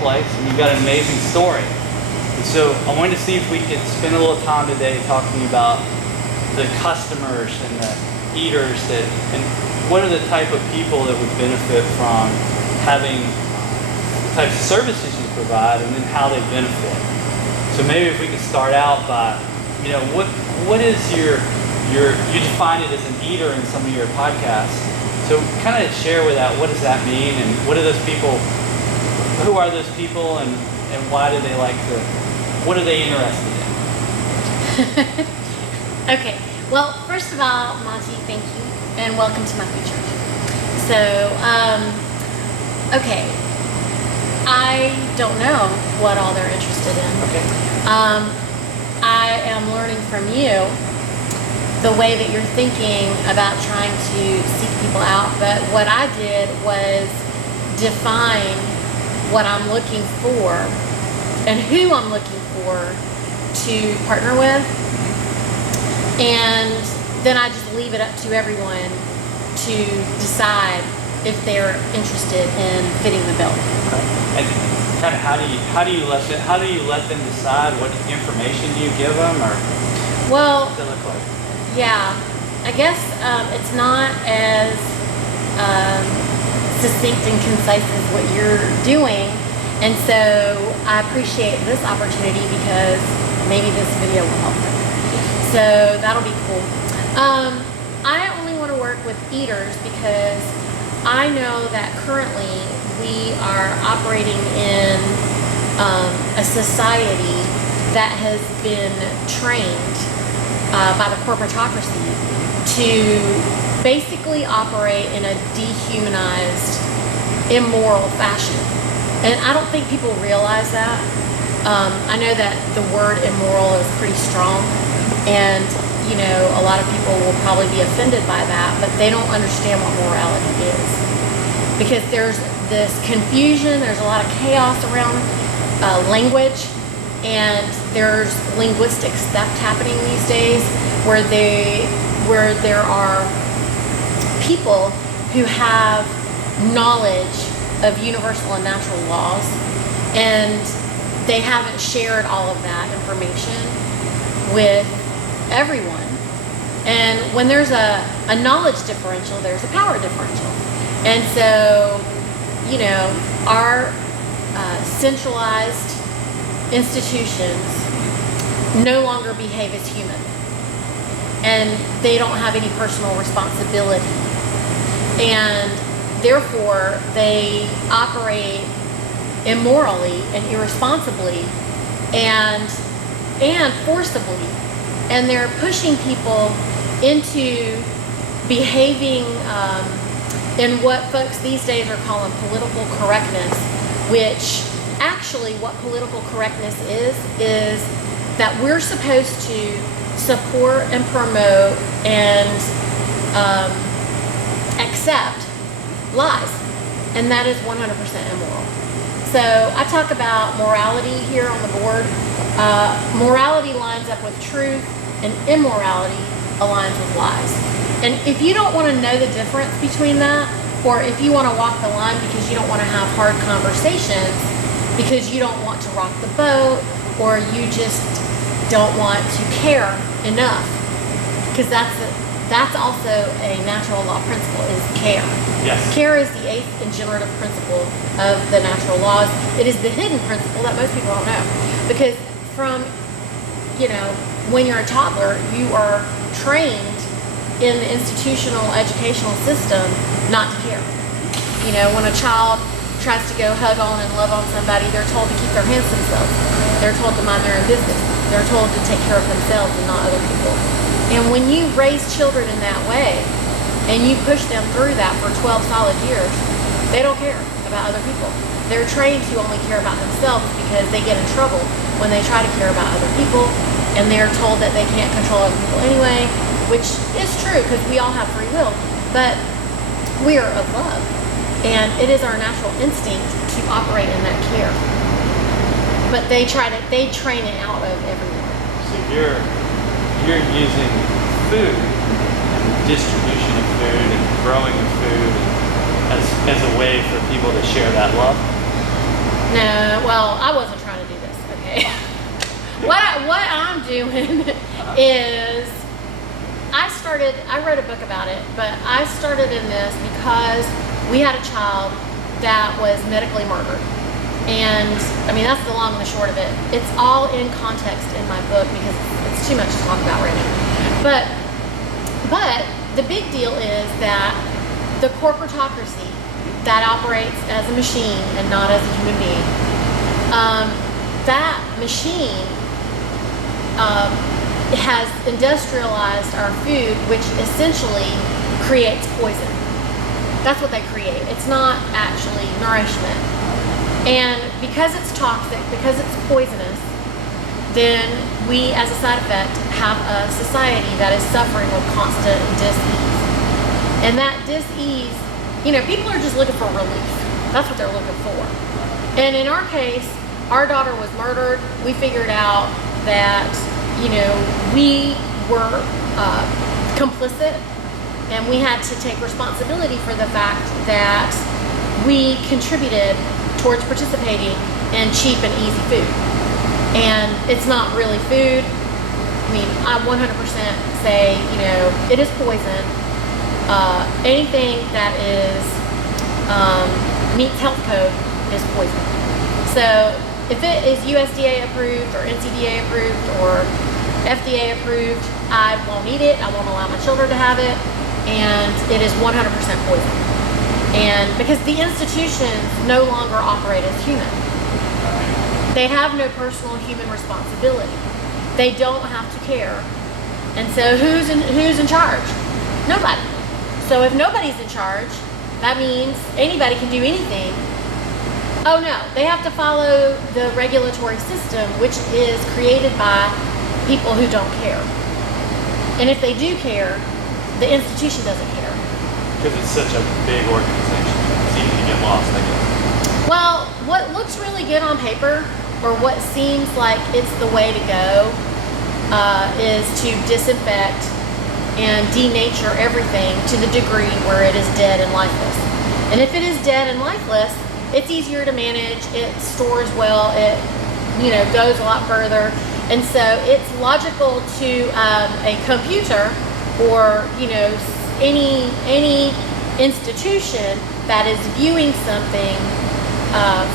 place, and you've got an amazing story. And so I wanted to see if we could spend a little time today talking about the customers and the eaters and what are the type of people that would benefit from having the types of services you provide, and then how they benefit. So maybe if we could start out by, what is you define it as an eater in some of your podcasts. So kind of share with that, what does that mean, and what are those people, who are those people, and why do they what are they interested in? Okay, well, first of all, Monty, thank you, and welcome to my future. So, okay, I don't know what all they're interested in. Okay. I am learning from you the way that you're thinking about trying to seek people out, but what I did was define what I'm looking for and who I'm looking for to partner with, and then I just leave it up to everyone to decide if they're interested in fitting the bill. Okay. And kind of how do you let them decide? What information do you give them, or Well, what does it look like? yeah, I guess it's not as succinct and concise as what you're doing, and so I appreciate this opportunity because maybe this video will help them. So that'll be cool. I only want to work with eaters because I know that currently we are operating in a society that has been trained by the corporatocracy to basically operate in a dehumanized, immoral fashion. And I don't think people realize that. I know that the word immoral is pretty strong, and a lot of people will probably be offended by that, but they don't understand what morality is. Because there's this confusion, there's a lot of chaos around language, and there's linguistic theft happening these days where there are people who have knowledge of universal and natural laws, and they haven't shared all of that information with everyone. And when there's a knowledge differential, there's a power differential. And so, our centralized institutions no longer behave as human. And they don't have any personal responsibility. And therefore, they operate immorally and irresponsibly and forcibly. And they're pushing people into behaving in what folks these days are calling political correctness, which actually what political correctness is that we're supposed to support and promote and accept lies, and that is 100% immoral. So I talk about morality here on the board. Morality lines up with truth, and immorality aligns with lies. And if you don't want to know the difference between that, or if you want to walk the line because you don't want to have hard conversations, because you don't want to rock the boat, or you just don't want to care enough, because that's also a natural law principle, is care. Yes. Care is the eighth and generative principle of the natural laws. It is the hidden principle that most people don't know, because from when you're a toddler, you are trained in the institutional educational system not to care. When a child tries to go hug on and love on somebody, they're told to keep their hands to themselves. They're told to mind their own business. They're told to take care of themselves and not other people. And when you raise children in that way, and you push them through that for 12 solid years, they don't care about other people. They're trained to only care about themselves because they get in trouble when they try to care about other people, and they're told that they can't control other people anyway, which is true because we all have free will, but we are of love, and it is our natural instinct to operate in that care. But they train it out of everyone. So you're using food and distribution of food and growing of food as a way for people to share that love? No, well, I wasn't trying to do this, okay? What I'm doing is I wrote a book about it, but I started in this because we had a child that was medically murdered. And I mean, that's the long and the short of it. It's all in context in my book because it's too much to talk about right now. But the big deal is that the corporatocracy that operates as a machine and not as a human being, that machine has industrialized our food, which essentially creates poison. That's what they create. It's not actually nourishment. And because it's toxic, because it's poisonous, then we, as a side effect, have a society that is suffering with constant dis-ease. And that dis-ease, you know, people are just looking for relief. That's what they're looking for. And in our case, our daughter was murdered. We figured out that, you know, we were complicit, and we had to take responsibility for the fact that we contributed towards participating in cheap and easy food. And it's not really food. I mean, I 100% say, you know, it is poison. Anything that is meets health code is poison. So if it is USDA approved or NCDA approved or FDA approved, I won't eat it. I won't allow my children to have it. And it is 100% poison. And because the institutions no longer operate as human. They have no personal human responsibility. They don't have to care. And so who's in charge? Nobody. So if nobody's in charge, that means anybody can do anything. Oh no, they have to follow the regulatory system, which is created by people who don't care. And if they do care, the institution doesn't care. Because it's such a big organization. It's easy to get lost, I guess. Well, what looks really good on paper, or what seems like it's the way to go, is to disinfect and denature everything to the degree where it is dead and lifeless. And if it is dead and lifeless, it's easier to manage, it stores well, it, you know, goes a lot further. And so it's logical to a computer or, you know, any institution that is viewing something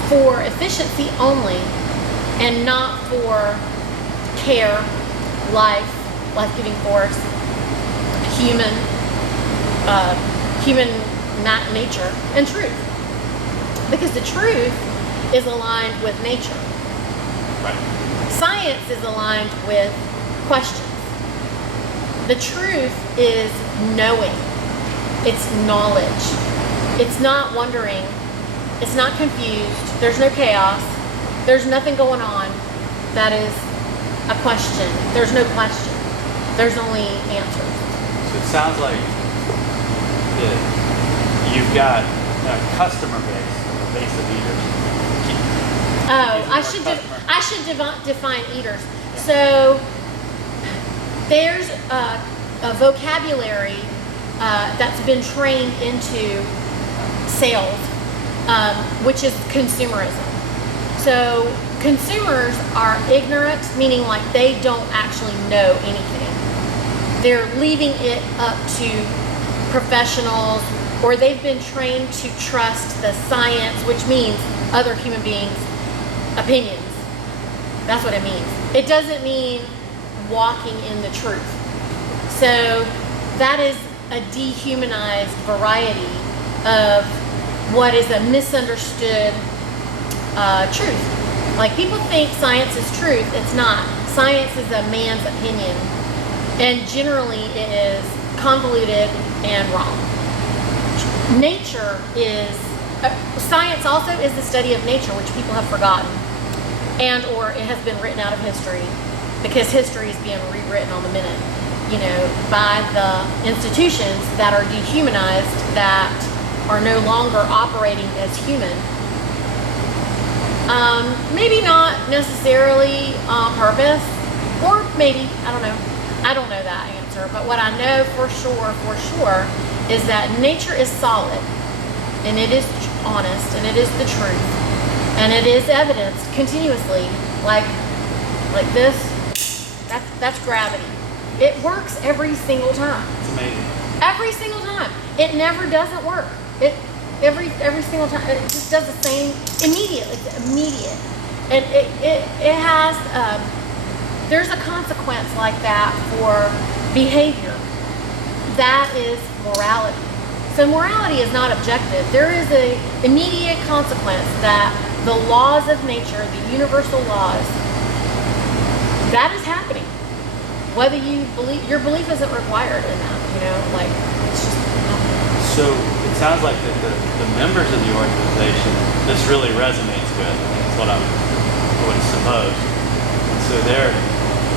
for efficiency only and not for care, life-giving force, human nature, and truth. Because the truth is aligned with nature. Right. Science is aligned with questions. The truth is knowing. It's knowledge. It's not wondering. It's not confused. There's no chaos. There's nothing going on that is a question. There's no question. There's only answers. So it sounds like you've got a customer base, a base of eaters. Oh, I should define eaters. Yeah. So there's a vocabulary that's been trained into sales, which is consumerism. So consumers are ignorant, meaning like they don't actually know anything. They're leaving it up to professionals, or they've been trained to trust the science, which means other human beings' opinions. That's what it means. It doesn't mean walking in the truth. So that is a dehumanized variety of what is a misunderstood truth. Like, people think science is truth. It's not. Science is a man's opinion, and generally it is convoluted and wrong. Nature is science also is the study of nature, which people have forgotten, and or it has been written out of history, because history is being rewritten on the minute, you know, by the institutions that are dehumanized, that are no longer operating as human. Maybe not necessarily on purpose, or maybe, I don't know. I don't know that answer, but what I know for sure, is that nature is solid, and it is honest, and it is the truth. And it is evidenced continuously, like this. That's gravity. It works every single time. It's amazing. Every single time. It never doesn't work. Every single time. It just does the same immediately. It's immediate. And it has there's a consequence like that for behavior. That is morality. So morality is not objective. There is a immediate consequence that the laws of nature, the universal laws, that is happening. Whether you believe, your belief isn't required in that, like it's just happening. So it sounds like that the members of the organization, this really resonates with. I think that's what I would suppose. So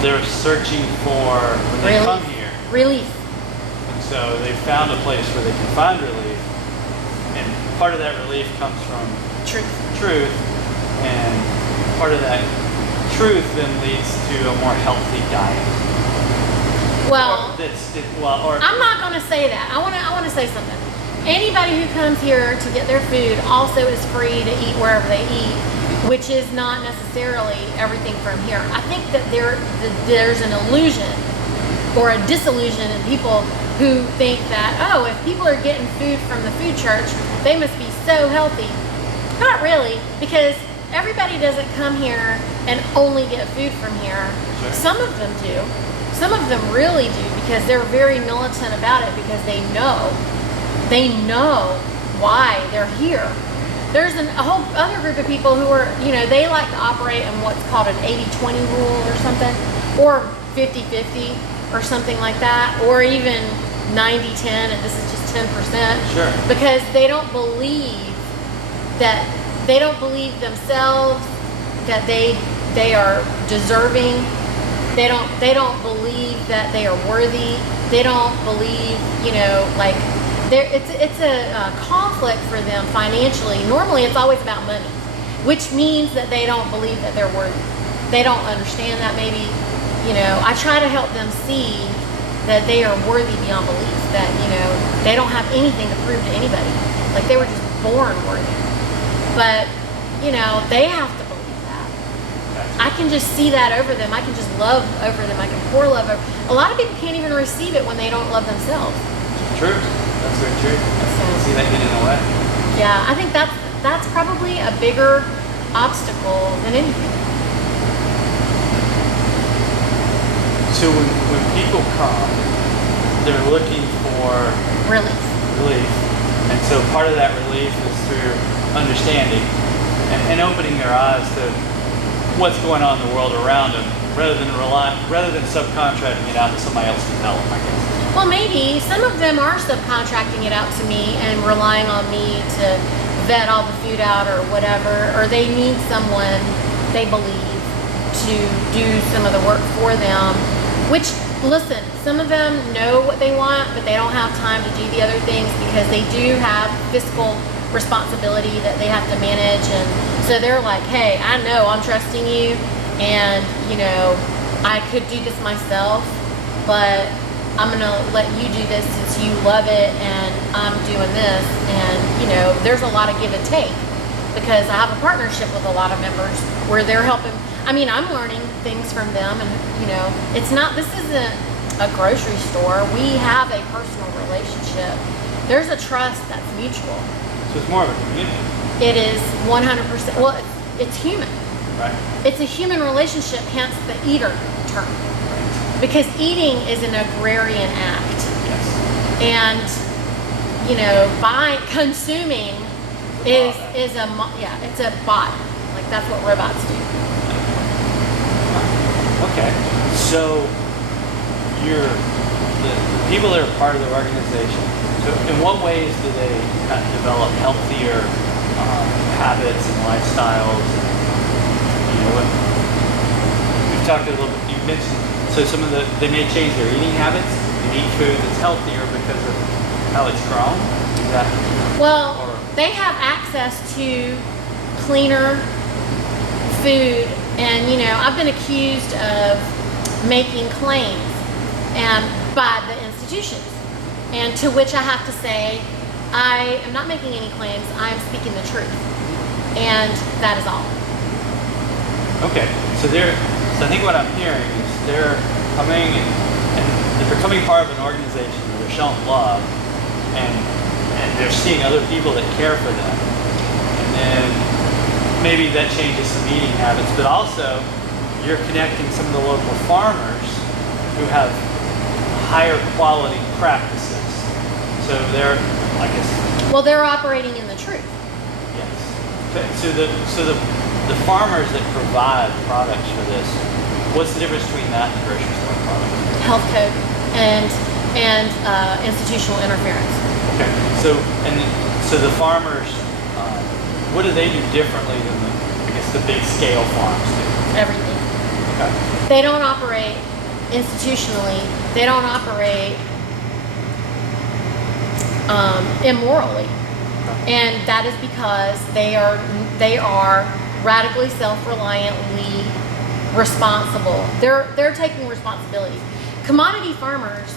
they're searching for, when they come here, relief. and so they found a place where they can find relief, and part of that relief comes from truth, and part of that truth then leads to a more healthy diet. Well, I'm not going to say that. I want to say something. Anybody who comes here to get their food also is free to eat wherever they eat, which is not necessarily everything from here. I think that there's an illusion or a disillusion in people who think that, if people are getting food from the food church, they must be so healthy. Not really, because everybody doesn't come here and only get food from here. Sure. Some of them do. Some of them really do, because they're very militant about it, because they know why they're here. There's a whole other group of people who are, they like to operate in what's called an 80-20 rule or something, or 50-50 or something like that, or even 90-10 and this is just 10%. Sure. Because they don't believe themselves that they are deserving. They don't believe that they are worthy. They don't believe, it's a conflict for them financially. Normally it's always about money, which means that they don't believe that they're worthy. They don't understand that maybe, I try to help them see that they are worthy beyond belief, that, they don't have anything to prove to anybody. Like they were just born worthy. But, they have to believe that. I can just see that over them. I can just love over them. I can pour love over. A lot of people can't even receive it when they don't love themselves. True. That's very true. I see that getting in the way. Yeah, I think that's probably a bigger obstacle than anything. So when people come, they're looking for relief. And so part of that relief is through understanding and opening their eyes to what's going on in the world around them, rather than subcontracting it out to somebody else to tell them, I guess. Well, maybe some of them are subcontracting it out to me and relying on me to vet all the food out or whatever, or they need someone they believe to do some of the work for them, which, listen, some of them know what they want, but they don't have time to do the other things because they do have fiscal responsibility that they have to manage, and so they're like, hey, I know I'm trusting you, and I could do this myself, but I'm gonna let you do this since you love it and I'm doing this. And there's a lot of give and take, because I have a partnership with a lot of members where they're helping. I'm learning things from them, and this isn't a grocery store. We have a personal relationship. There's a trust that's mutual. So it's more of a community. It is 100%. Well, it's human. Right. It's a human relationship, hence the eater term. Right. Because eating is an agrarian act. Yes. And, by consuming is it's a bot. Like that's what robots do. Okay. So the people that are part of the organization, so in what ways do they kind of develop healthier habits and lifestyles? We've talked a little bit, you mentioned, so they may change their eating habits and eat food that's healthier because of how it's grown? They have access to cleaner food, and I've been accused of making claims by the institutions, and to which I have to say I am not making any claims. I am speaking the truth, and that is all. Okay, so I think what I'm hearing is they're coming and they're becoming part of an organization where they're showing love, and they're seeing other people that care for them, and then maybe that changes some eating habits, but also you're connecting some of the local farmers who have higher quality practices. So they're, I guess. Well, they're operating in the truth. Yes. Okay, so the farmers that provide products for this, what's the difference between that and grocery store products? Health code and institutional interference. Okay. So the farmers, what do they do differently than the big scale farms do? Everything. Okay. They don't operate institutionally. They don't operate immorally, and that is because they are radically self-reliantly responsible. They're taking responsibility. Commodity farmers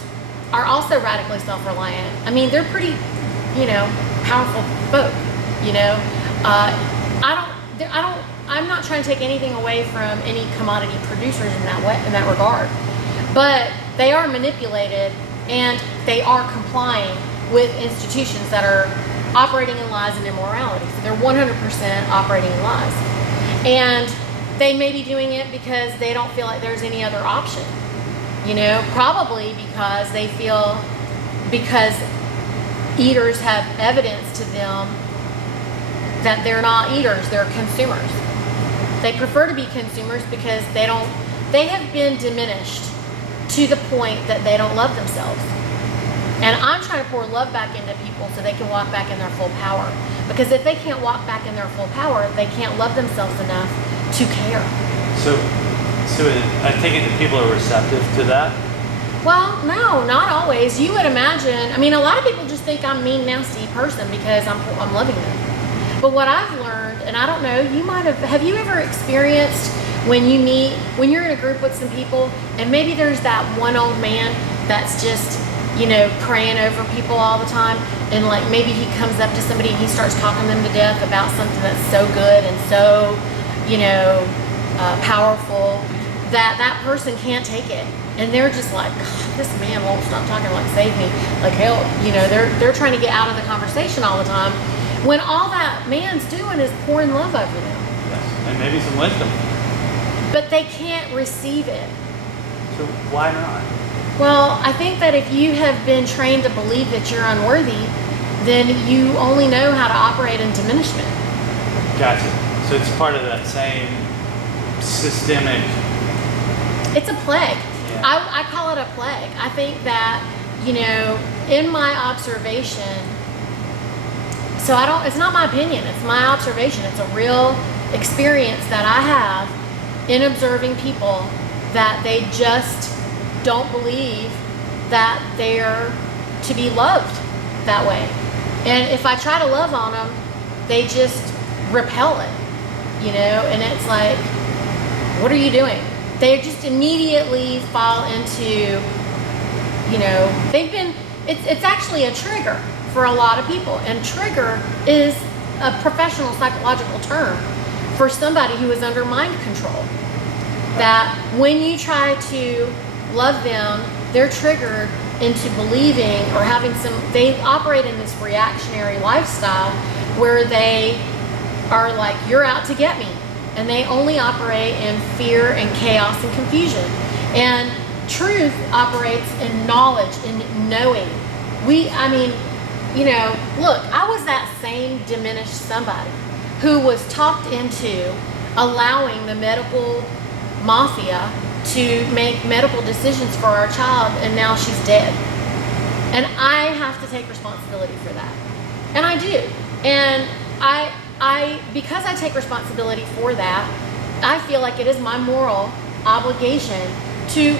are also radically self-reliant. I mean, they're pretty, powerful folk. I'm not trying to take anything away from any commodity producers in that regard, but they are manipulated and they are complying with institutions that are operating in lies and immorality. So they're 100% operating in lies, and they may be doing it because they don't feel like there's any other option. Probably because eaters have evidence to them that they're not eaters, they're consumers. They prefer to be consumers because they have been diminished to the point that they don't love themselves. And I'm trying to pour love back into people so they can walk back in their full power. Because if they can't walk back in their full power, they can't love themselves enough to care. So I take it that people are receptive to that? Well, no, not always. You would imagine, a lot of people just think I'm a mean, nasty person because I'm loving them. But what I've learned, and I don't know, have you ever experienced when you're in a group with some people and maybe there's that one old man that's just, praying over people all the time, and like maybe he comes up to somebody and he starts talking them to death about something that's so good and so, powerful that person can't take it. And they're just like, God, this man won't stop talking, like, save me, like, help. They're trying to get out of the conversation all the time, when all that man's doing is pouring love over them. Yes, and maybe some wisdom. But they can't receive it. So why not? Well, I think that if you have been trained to believe that you're unworthy, then you only know how to operate in diminishment. Gotcha. So it's part of that same systemic... It's a plague. Yeah. I call it a plague. I think that, in my observation, it's not my opinion, it's my observation. It's a real experience that I have in observing people that they just don't believe that they're to be loved that way. And if I try to love on them, they just repel it, and it's like, what are you doing? They just immediately fall into, it's actually a trigger for a lot of people. And trigger is a professional psychological term for somebody who is under mind control. That when you try to love them, they're triggered into believing or they operate in this reactionary lifestyle where they are like, you're out to get me. And they only operate in fear and chaos and confusion. And truth operates in knowledge, in knowing. Look, I was that same diminished somebody who was talked into allowing the medical mafia to make medical decisions for our child, and now she's dead. And I have to take responsibility for that. And I do. And because I take responsibility for that, I feel like it is my moral obligation to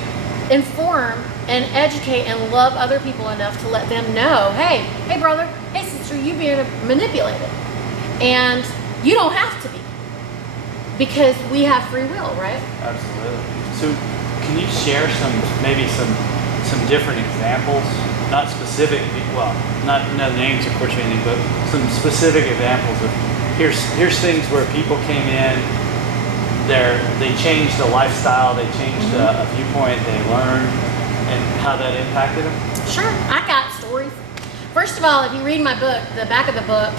inform and educate and love other people enough to let them know, hey brother, hey sister, you being manipulated. And you don't have to be, because we have free will, right? Absolutely. So can you share some different examples, no names of course or anything, but some specific examples of here's things where people came in, they changed a lifestyle, they changed a viewpoint, they learned, and how that impacted them? Sure, I got stories. First of all, if you read my book, the back of the book,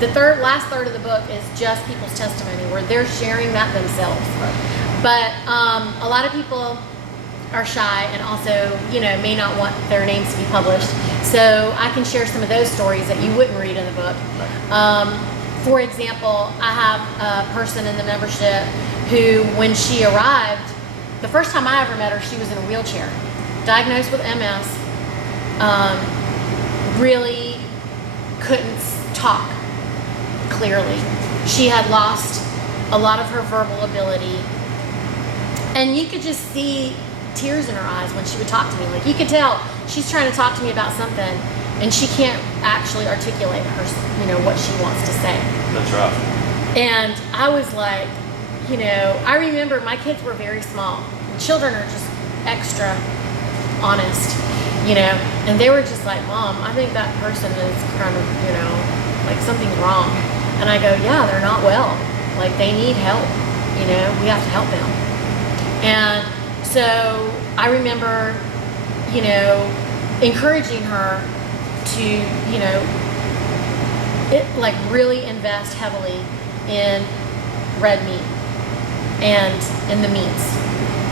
the last third of the book is just people's testimony where they're sharing that themselves. Right. But a lot of people are shy and also, may not want their names to be published. So I can share some of those stories that you wouldn't read in the book. Right. For example, I have a person in the membership who, when she arrived, the first time I ever met her, she was in a wheelchair, diagnosed with MS, really couldn't talk clearly. She had lost a lot of her verbal ability, and you could just see tears in her eyes when she would talk to me. Like, you could tell she's trying to talk to me about something and she can't actually articulate what she wants to say. That's rough. And I was like, I remember my kids were very small. Children are just extra honest, and they were just like, Mom, I think that person is kind of, like something's wrong. And I go, yeah, they're not well. Like, they need help, we have to help them. And so I remember, encouraging her to, really invest heavily in red meat and in the meats.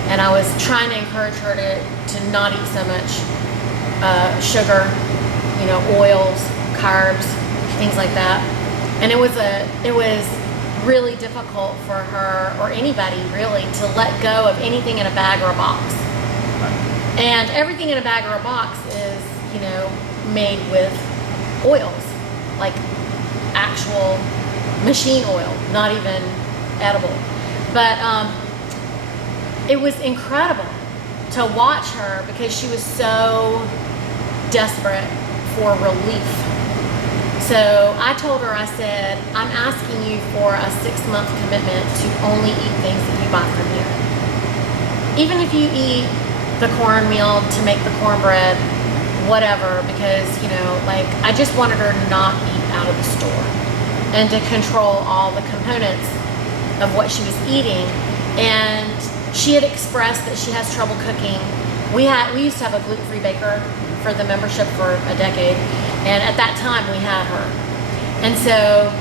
And I was trying to encourage her to not eat so much sugar, oils, carbs, things like that. And it was really difficult for her, or anybody really, to let go of anything in a bag or a box. And everything in a bag or a box is, made with oils, like actual machine oil, not even edible. But it was incredible to watch her because she was so desperate for relief. So I told her, I said, I'm asking you for a 6-month commitment to only eat things that you buy from here. Even if you eat the cornmeal to make the cornbread, whatever, because, I just wanted her to not eat out of the store and to control all the components of what she was eating. And she had expressed that she has trouble cooking. We used to have a gluten-free baker for the membership for a decade, and at that time we had her. And so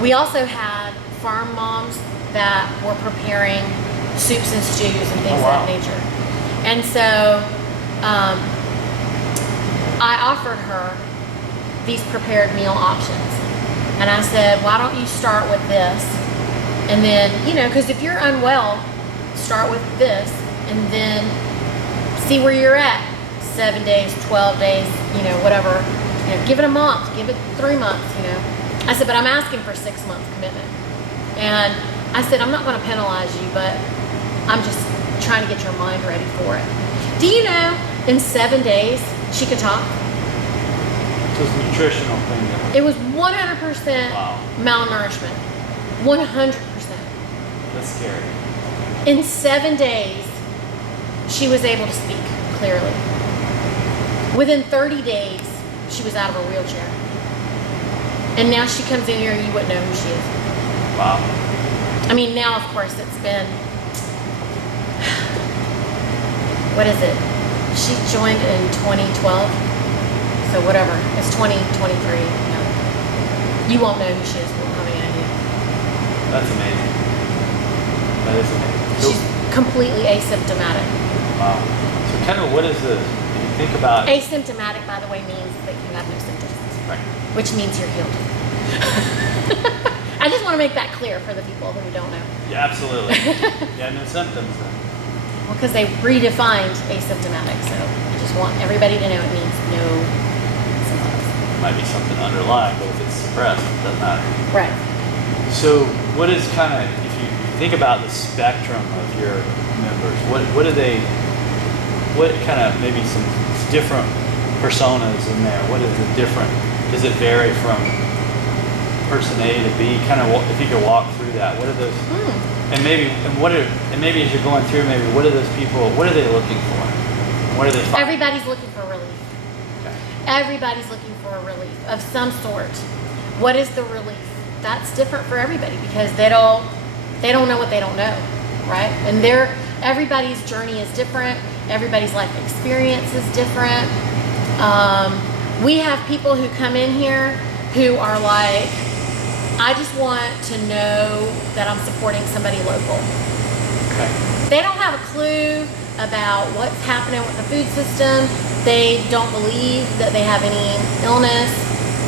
we also had farm moms that were preparing soups and stews and things of that nature. And so I offered her these prepared meal options. And I said, why don't you start with this? And then, because if you're unwell, start with this and then see where you're at. 7 days, 12 days, whatever. Give it a month, give it 3 months, I said, but I'm asking for 6 months commitment. And I said, I'm not going to penalize you, but I'm just trying to get your mind ready for it. Do you know, in 7 days, she could talk? So it's a nutritional thing. It was 100% malnourishment. 100%. That's scary. In 7 days, she was able to speak clearly. Within 30 days, she was out of her wheelchair. And now she comes in here and you wouldn't know who she is. Wow. I mean, now, of course, it's been, what is it? She joined in 2012. So whatever, it's 2023. You won't know who she is. You won't have any idea. That's amazing. That is amazing. So, she's completely asymptomatic. wow. So kind of what is the, if you think about... Asymptomatic, by the way, means that you have no symptoms. Right. Which means you're healed. I just want to make that clear for the people who don't know. Yeah, absolutely. Yeah, no symptoms then. Well, because they redefined asymptomatic, so I just want everybody to know it means no symptoms. Might be something underlying, but if it's suppressed, it doesn't matter. Right. So what is kind of, if you think about the spectrum of your members, what kind of maybe some different personas in there? What is the different, does it vary from person A to B? Kind of, if you could walk through that, what are those, and maybe as you're going through, maybe what are those people, what are they looking for? What are they finding? Everybody's looking for relief. Okay. Everybody's looking for a relief of some sort. What is the relief? that's different for everybody because they don't know what they don't know, right? And everybody's journey is different. Everybody's life experience is different. We have people who come in here who are like, I just want to know that I'm supporting somebody local. Okay. They don't have a clue about what's happening with the food system. They don't believe that they have any illness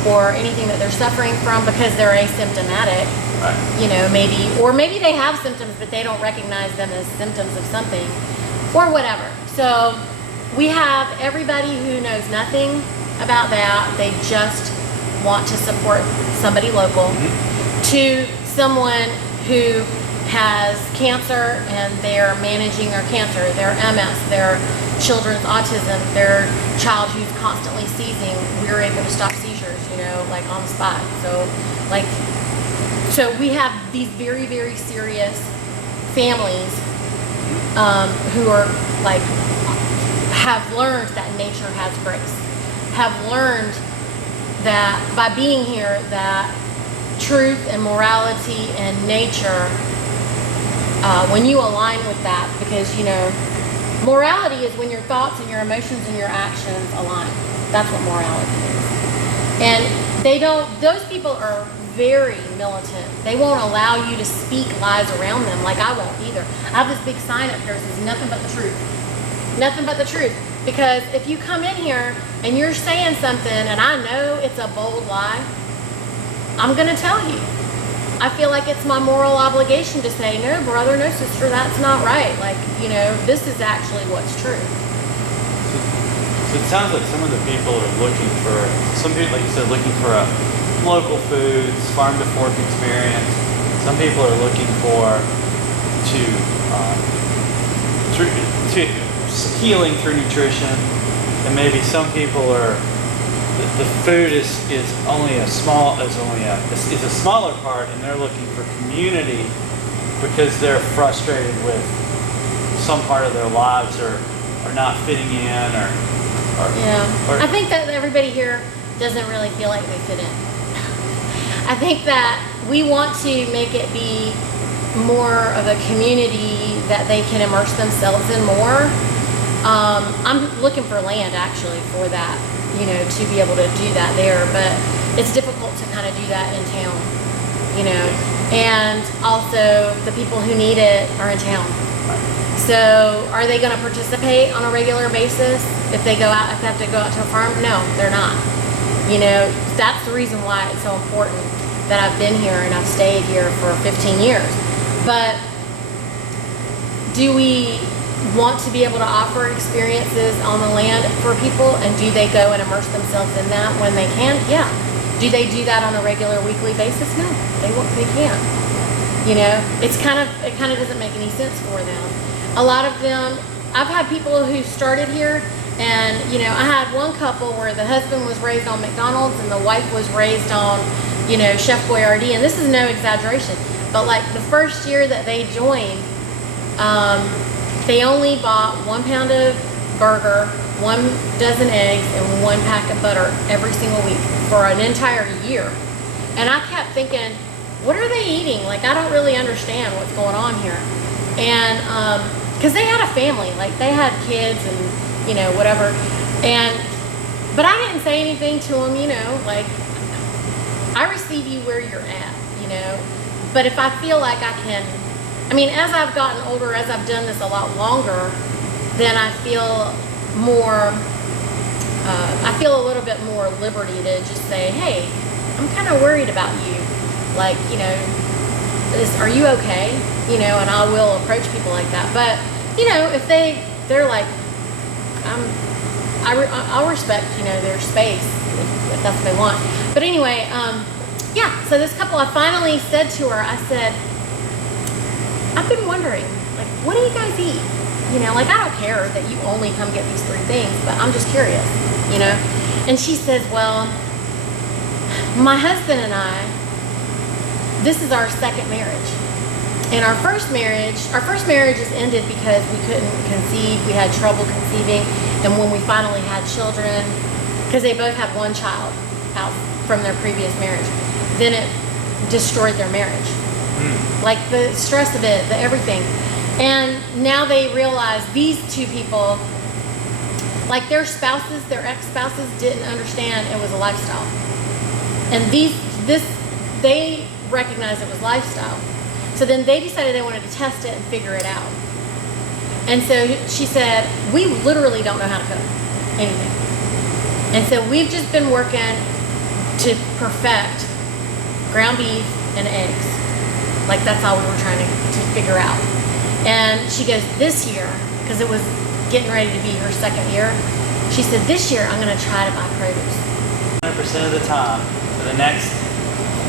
or anything that they're suffering from because they're asymptomatic. Right. You know, maybe they have symptoms, but they don't recognize them as symptoms of something or whatever. So we have everybody who knows nothing about that. They just want to support somebody local, to someone who has cancer and they're managing their cancer, their MS, their children's autism, their child who's constantly seizing. We're able to stop seizures, you know, like on the spot. So we have these very, very serious families who are like, have learned that nature has grace, have learned that by being here that truth and morality and nature, when you align with that, because you know morality is when your thoughts and your emotions and your actions align. That's what morality is. And those people are very militant. They won't allow you to speak lies around them, like I won't either. I have this big sign up here that says nothing but the truth. Nothing but the truth. Because if you come in here and you're saying something and I know it's a bold lie, I'm going to tell you. I feel like it's my moral obligation to say, no, brother, no, sister, that's not right. Like, you know, this is actually what's true. So it sounds like some of the people are looking for, some people, like you said, looking for a local foods, farm to fork experience. Some people are looking for to healing through nutrition, and maybe some people are the food is only a smaller part, and they're looking for community because they're frustrated with some part of their lives or not fitting in or I think that everybody here doesn't really feel like they fit in. I think that we want to make it be more of a community that they can immerse themselves in more. I'm looking for land actually for that, you know, to be able to do that there, but it's difficult to kind of do that in town, you know, and also the people who need it are in town. So are they going to participate on a regular basis if they have to go out to a farm? No, they're not. You know, that's the reason why it's so important that I've been here and I've stayed here for 15 years. But do we want to be able to offer experiences on the land for people, and do they go and immerse themselves in that when they can? Yeah. Do they do that on a regular weekly basis? No, they can't. You know, it kind of doesn't make any sense for them. A lot of them, I've had people who started here, and you know, I had one couple where the husband was raised on McDonald's and the wife was raised on, you know, Chef Boyardee, and this is no exaggeration, but like the first year that they joined, they only bought 1 pound of burger, 1 dozen eggs, and 1 pack of butter every single week for an entire year. And I kept thinking, what are they eating? Like, I don't really understand what's going on here. And because they had a family, like they had kids and, you know, whatever. But I didn't say anything to them, you know, like, I receive you where you're at, you know. But if I feel like I can, I mean, as I've gotten older, as I've done this a lot longer, then I feel more, I feel a little bit more liberty to just say, hey, I'm kind of worried about you. Like, you know, are you okay? You know, and I will approach people like that. But, you know, if they're like, I'll respect, you know, their space if that's what they want. But anyway, yeah, so this couple, I finally said to her, I said, I've been wondering, like, what do you guys eat? You know, like, I don't care that you only come get these 3 things, but I'm just curious, you know? And she says, well, my husband and I, this is our second marriage. And our first marriage is ended because we couldn't conceive. We had trouble conceiving. And when we finally had children, because they both had 1 child out from their previous marriage, then destroyed their marriage. Like the stress of it, the everything. And now they realize these two people, like their spouses, their ex-spouses didn't understand it was a lifestyle. And they recognized it was lifestyle. So then they decided they wanted to test it and figure it out. And so she said, we literally don't know how to cook anything. And so we've just been working to perfect ground beef and eggs. Like that's all we were trying to figure out. And she goes, this year, because it was getting ready to be her second year, she said, this year I'm going to try to buy produce. 100% of the time for the next,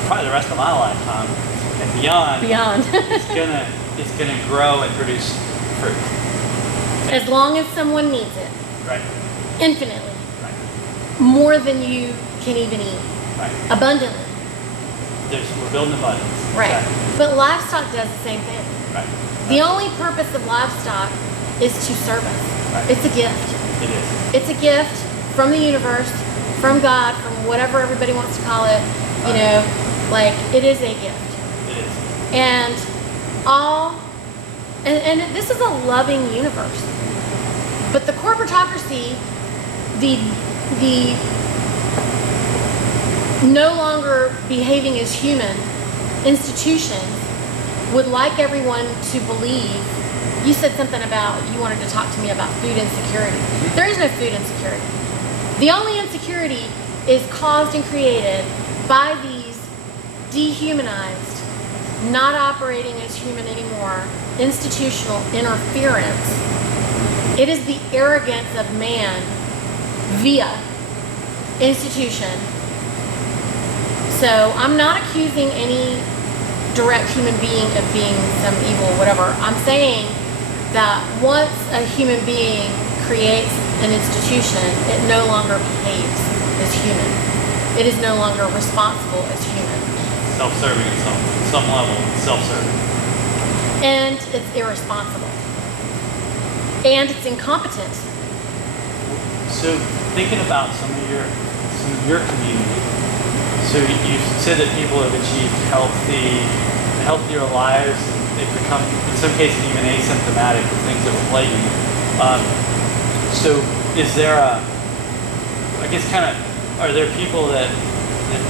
probably the rest of my lifetime and beyond. it's gonna grow and produce fruit. As long as someone needs it. Right. Infinitely. Right. More than you can even eat. Right. Abundantly. We're building abundance. Right. Okay. But livestock does the same thing. Right. The only purpose of livestock is to serve us. Right. It's a gift. It is. It's a gift from the universe, from God, from whatever everybody wants to call it. You know, like it is a gift. It is. And this is a loving universe. But the corporatocracy, the no longer behaving as human institutions would like everyone to believe. You said something about, you wanted to talk to me about food insecurity. There is no food insecurity. The only insecurity is caused and created by these dehumanized, not operating as human anymore, institutional interference. It is the arrogance of man via institution. So I'm not accusing any direct human being of being some evil whatever. I'm saying that once a human being creates an institution, it no longer behaves as human. It is no longer responsible as human. Self-serving at some level, self-serving. And it's irresponsible. And it's incompetent. So thinking about some of your community, so you said that people have achieved healthier lives, and they've become, in some cases, even asymptomatic of things that were plaguing you. So is there are there people that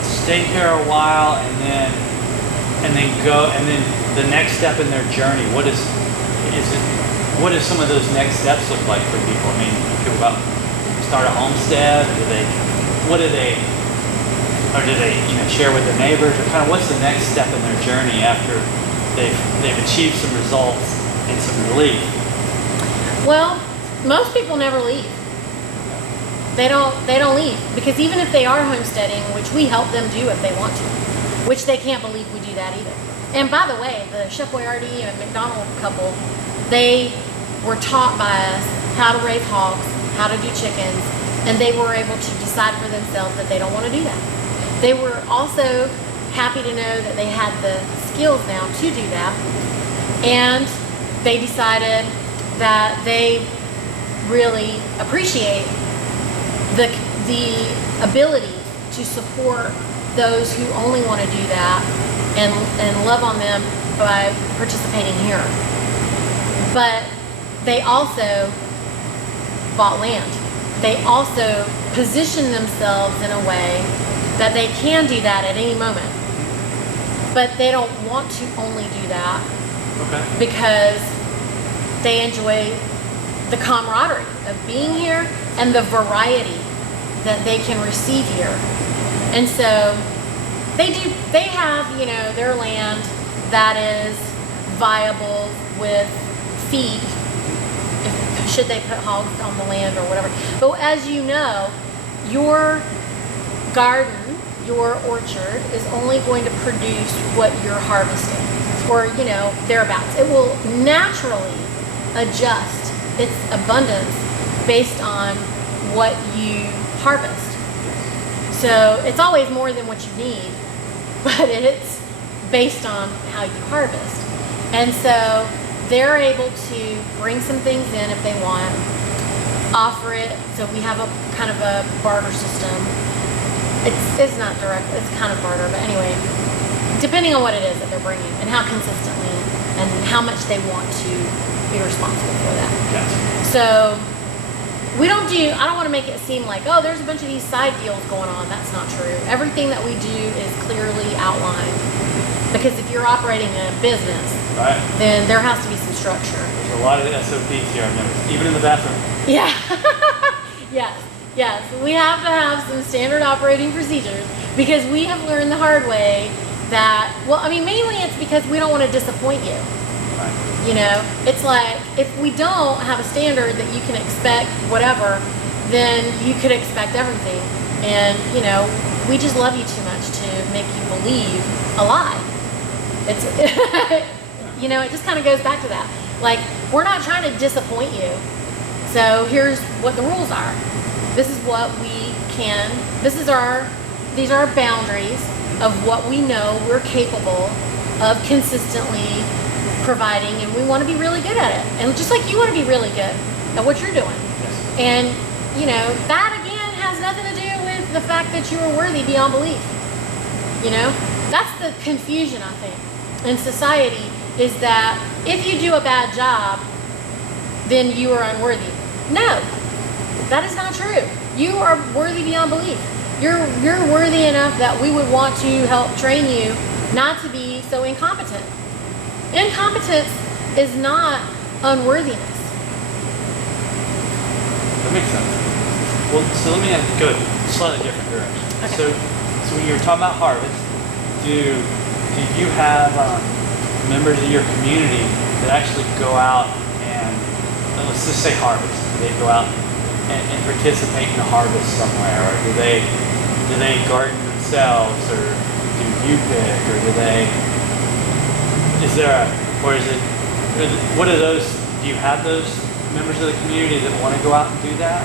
stay here a while and then go, and then the next step in their journey, what does some of those next steps look like for people? I mean, people about start a homestead, or do they share with their neighbors, or kind of what's the next step in their journey after they've achieved some results and some relief? Well, most people never leave. They don't leave, because even if they are homesteading, which we help them do if they want to, which they can't believe we do that either. And by the way, the Chef Boyardee and McDonald couple, they were taught by us how to raise hogs, how to do chickens, and they were able to decide for themselves that they don't want to do that. They were also happy to know that they had the skills now to do that, and they decided that they really appreciate the ability to support those who only want to do that and love on them by participating here. But they also bought land. They also position themselves in a way that they can do that at any moment. But they don't want to only do that because they enjoy the camaraderie of being here and the variety that they can receive here. And so they have, their land that is viable with feed, should they put hogs on the land or whatever. But as you know, your garden, your orchard is only going to produce what you're harvesting, or thereabouts. It will naturally adjust its abundance based on what you harvest. So it's always more than what you need, but it's based on how you harvest. And so they're able to bring some things in if they want, offer it. So we have a kind of a barter system. It's not direct, it's kind of barter, but anyway. depending on what it is that they're bringing and how consistently and how much they want to be responsible for that. Gotcha. So I don't want to make it seem like, oh, there's a bunch of these side deals going on. That's not true. Everything that we do is clearly outlined, because if you're operating a business, right, then there has to be some structure. There's a lot of SOPs here, I've noticed, even in the bathroom. Yeah. Yes. We have to have some standard operating procedures, because we have learned the hard way that, well, I mean, mainly it's because we don't want to disappoint you. Right. You know, it's like, if we don't have a standard that you can expect whatever, then you could expect everything. And, you know, we just love you too much to make you believe a lie. It's, you know, it just kind of goes back to that. Like, we're not trying to disappoint you. So here's what the rules are. This is what we can, these are our boundaries of what we know we're capable of consistently providing, and we want to be really good at it. And just like you want to be really good at what you're doing. Yes. And, you know, that again has nothing to do with the fact that you are worthy beyond belief. You know, that's the confusion, I think, in society, is that if you do a bad job, then you are unworthy. No, that is not true. You are worthy beyond belief. You're worthy enough that we would want to help train you not to be so incompetent. Incompetence is not unworthiness. That makes sense. Well, so let me go a slightly different direction. Okay. So when you're talking about harvest, do you have members of your community that actually go out and, let's just say harvest, do they go out and participate in a harvest somewhere, or do they garden themselves, or do you pick, or do they, what are those, do you have those members of the community that want to go out and do that?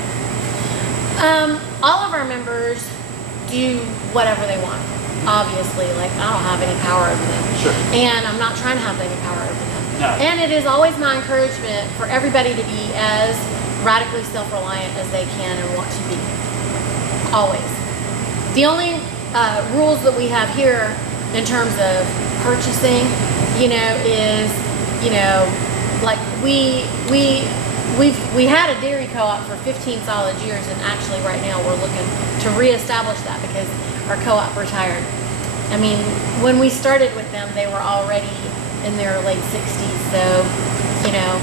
All of our members do whatever they want. Obviously, like, I don't have any power over them. Sure. And I'm not trying to have any power over them. No. And it is always my encouragement for everybody to be as radically self-reliant as they can and want to be. Always. The only rules that we have here in terms of purchasing, you know, is, you know, like we had a dairy co-op for 15 solid years, and actually right now we're looking to reestablish that because our co-op retired. I mean, when we started with them, they were already in their late 60s, so, you know,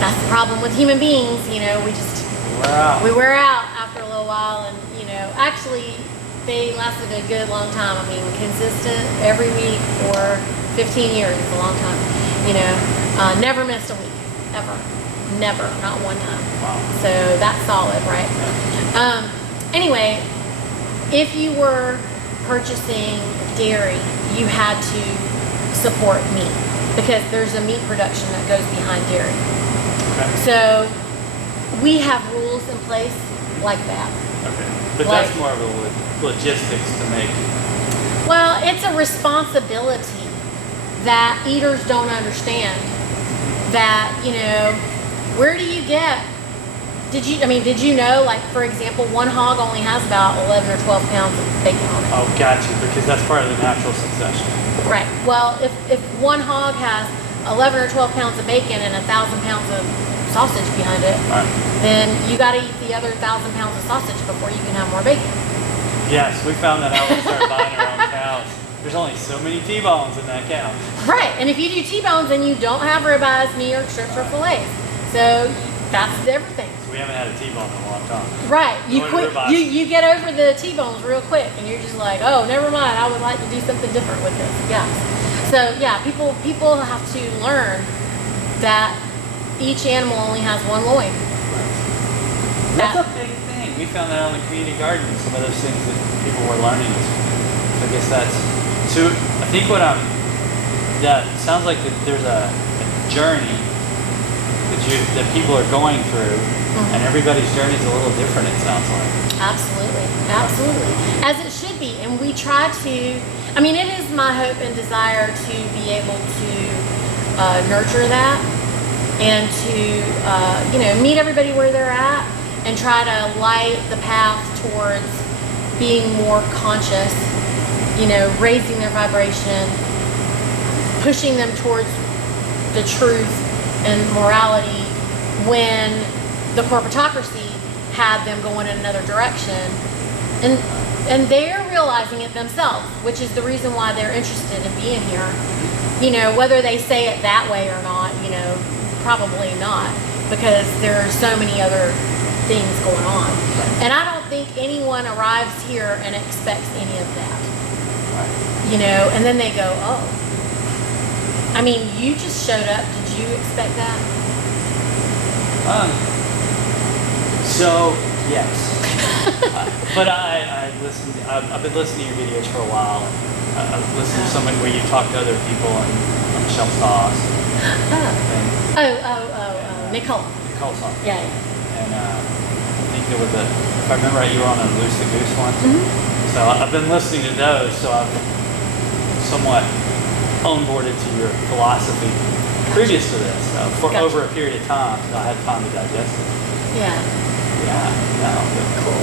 that's the problem with human beings, you know, we wear out after a little while, and, you know, actually they lasted a good long time. I mean, consistent every week for 15 years is a long time, you know, never missed a week, ever. Never, not one time. Wow. So that's solid, right? Anyway, if you were purchasing dairy, you had to support meat, because there's a meat production that goes behind dairy. Okay. So we have rules in place like that. Okay. But Like- that's more of a logistics to make. Well, it's a responsibility that eaters don't understand. That, you know, where do you get? Did you know, like, for example, one hog only has about 11 or 12 pounds of bacon on it. Oh, gotcha, because that's part of the natural succession. Right. Well, if one hog has 11 or 12 pounds of bacon and 1,000 pounds of sausage behind it, Right. then you got to eat the other 1,000 pounds of sausage before you can have more bacon. Yes, we found that out when we started buying our own cows. There's only so many T-bones in that cow. Right. And if you do T-bones, then you don't have ribeyes, New York strips, or fillets. So that's everything. So we haven't had a T-bone in a long time. Right. You Only quit. ribeyes. You get over the T-bones real quick, and you're just like, oh, never mind. I would like to do something different with this. Yeah. So yeah, people have to learn that each animal only has one loin. That's a big thing. We found that on the community garden. Some of those things that people were learning. I guess that's. So I think yeah, it sounds like that there's a journey that people are going through, and everybody's journey is a little different. It sounds like. Absolutely, as it should be. And we try to. I mean, it is my hope and desire to be able to nurture that and to you know, meet everybody where they're at and try to light the path towards being more conscious raising their vibration, pushing them towards the truth and morality, when the corporatocracy had them going in another direction. And they're realizing it themselves, which is the reason why they're interested in being here. Whether they say it that way or not, probably not, because there are so many other things going on. And I don't think anyone arrives here and expects any of that. And then they go, oh. I mean, you just showed up. Did you expect that? So, yes. But I listened. I've been listening to your videos for a while. I've listened to some where you talk to other people on Michelle Sauce. Nicole. Nicole Sauce. Yeah. And I think there was if I remember right, you were on a Loose the Goose once. Mm-hmm. So I've been listening to those, so I've somewhat onboarded to your philosophy previous to this, for over a period of time, so I had time to digest it. Yeah. Yeah, no, but cool.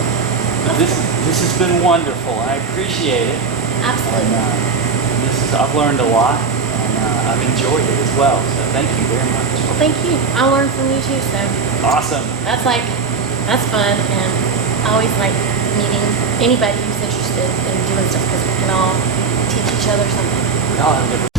But this has been wonderful, and I appreciate it. Absolutely. And I've learned a lot, and I've enjoyed it as well. So thank you very much. Well, thank you. I learned from you too. So awesome. That's fun, and I always like meeting anybody who's interested in doing stuff, because we can all teach each other something. We all have different